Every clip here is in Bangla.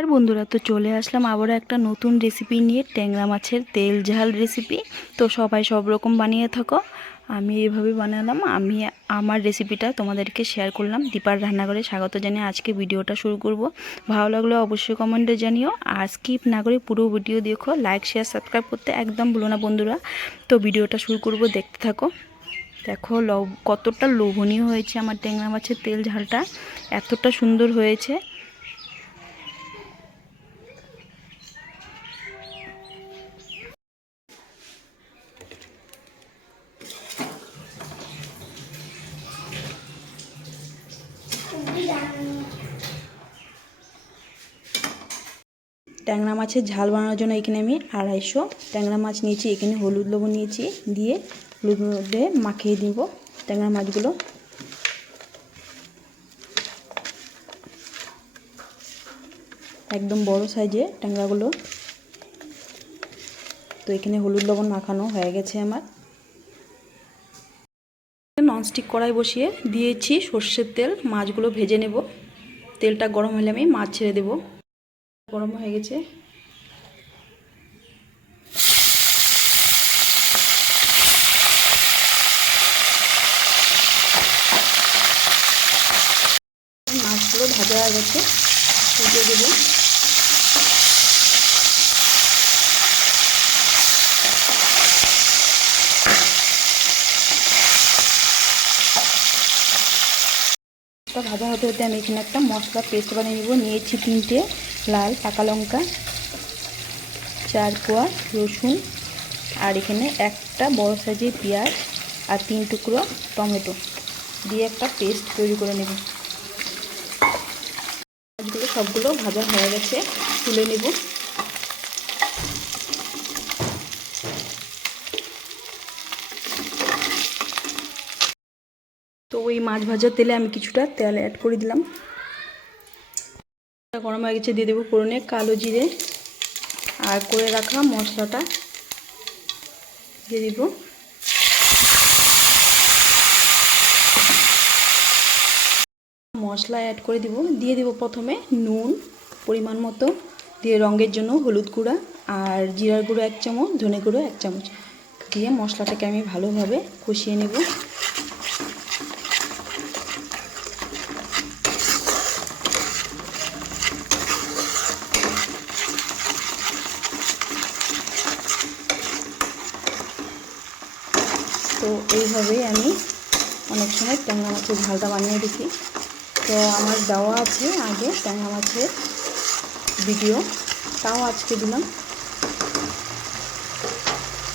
নমস্কার বন্ধুরা, তো চলে আসলাম আবারও একটা নতুন রেসিপি নিয়ে, ট্যাংরা মাছের তেল ঝাল রেসিপি তো সবাই সব রকম বানিয়ে থাকো। আমি এভাবে বানালাম, আমি আমার রেসিপিটা তোমাদেরকে শেয়ার করলাম। দীপার রান্নাঘরে স্বাগত জানিয়ে আজকে ভিডিওটা শুরু করব। ভালো লাগলে অবশ্যই কমেন্টে জানিও। আর স্কিপ না করে পুরো ভিডিও দেখো। লাইক শেয়ার সাবস্ক্রাইব করতে একদম ভুলো না বন্ধুরা। তো ভিডিওটা শুরু করব, দেখতে থাকো। দেখো কতটা লোভনীয় হয়েছে আমার ট্যাংরা মাছের তেল ঝালটা। এতটা সুন্দর হয়েছে। ট্যাংরা মাছের ঝাল বানানোর জন্য এখানে আমি আড়াইশো ট্যাংরা মাছ নিয়েছি। এখানে হলুদ লবণ নিয়েছি দিয়ে হলুদ দিয়ে মাখিয়ে দিব ট্যাংরা মাছগুলো। একদম বড় সাইজে ট্যাংরাগুলো। তো এখানে হলুদ লবণ মাখানো হয়ে গেছে আমার। ননস্টিক কড়াই বসিয়ে দিয়েছি সর্ষের তেল, মাছগুলো ভেজে নেব। তেলটা গরম হলে আমি মাছ ছেড়ে দেব। গরম হয়ে গেছে। মাছগুলো ভাজা হয়ে গেছে উঠে দেবো। ভাজা হতে হতে আমি এখানে একটা মশলা পেস্ট বানিয়ে নেব, নিয়েছি তিনটে। লাল, পাকা লঙ্কা, চার কোয়া রসুন, আর এখানে একটা বড় সাইজের পেঁয়াজ আর তিন টুকরো টমেটো দিয়ে একটা পেস্ট তৈরি করে নেব। মাছগুলো সবগুলো ভাজা হয়ে গেছে, তুলে নেব। তো ওই মাছ ভাজার তেলে আমি কিছুটা তেল অ্যাড করে দিলাম। গরম হয়ে গেছে, দিয়ে দেবো পুরনে কালো জিরে আর করে রাখা মশলাটা। দিয়ে দিব। মশলা অ্যাড করে দিব। দিয়ে দিব প্রথমে নুন পরিমাণ মতো। দিয়ে রঙের জন্য হলুদ গুঁড়া আর জিরার গুঁড়ো এক চামচ, ধনে গুঁড়ো এক চামচ। দিয়ে মশলাটাকে আমি ভালোভাবে কষিয়ে নেব। তো এইভাবেই আমি অনেক সময় ট্যাংরা মাছের ঝালটা বানিয়ে দেখি তো আমার দেওয়া আছে আগে ট্যাংরা মাছের ভিডিও, তাও আজকে দিলাম।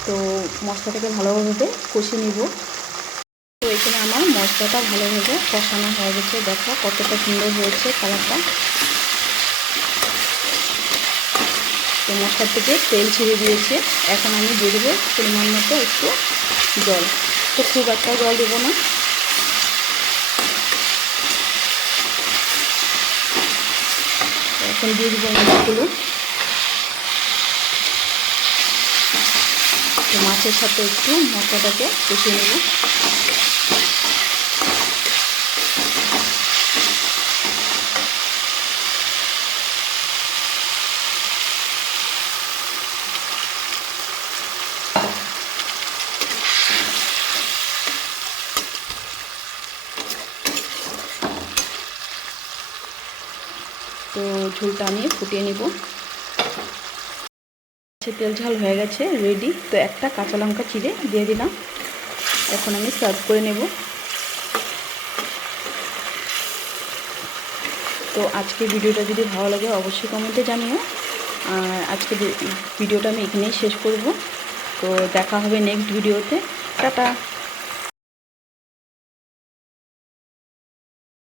তো মশলাটাকে ভালোভাবে কষে নিব। তো এখানে আমার মশলাটা ভালোভাবে কষানো হয়ে গেছে। দেখো কতটা সুন্দর হয়েছে কালারটা। তো মশলার থেকে তেল ছেড়ে দিয়েছে। এখন আমি দিয়ে দেবো পরিমাণ মতো একটু জল। তো খুব একটা জল দেবো না। এখন দিয়ে দেবো মাছগুলো মাছের সাথে একটু মশলাটাকে কষিয়ে নেব। তো ঝোলটা আমি ফুটিয়ে নিব। তেল ঝাল হয়ে গেছে রেডি তো একটা কাঁচা লঙ্কা চিড়ে দিয়ে দিলাম। এখন আমি সার্ভ করে নেব। তো আজকে ভিডিওটা যদি ভালো লাগে অবশ্যই কমেন্টে জানিও। আর আজকে ভিডিওটা আমি এখানেই শেষ করব। তো দেখা হবে নেক্সট ভিডিওতে টাটা!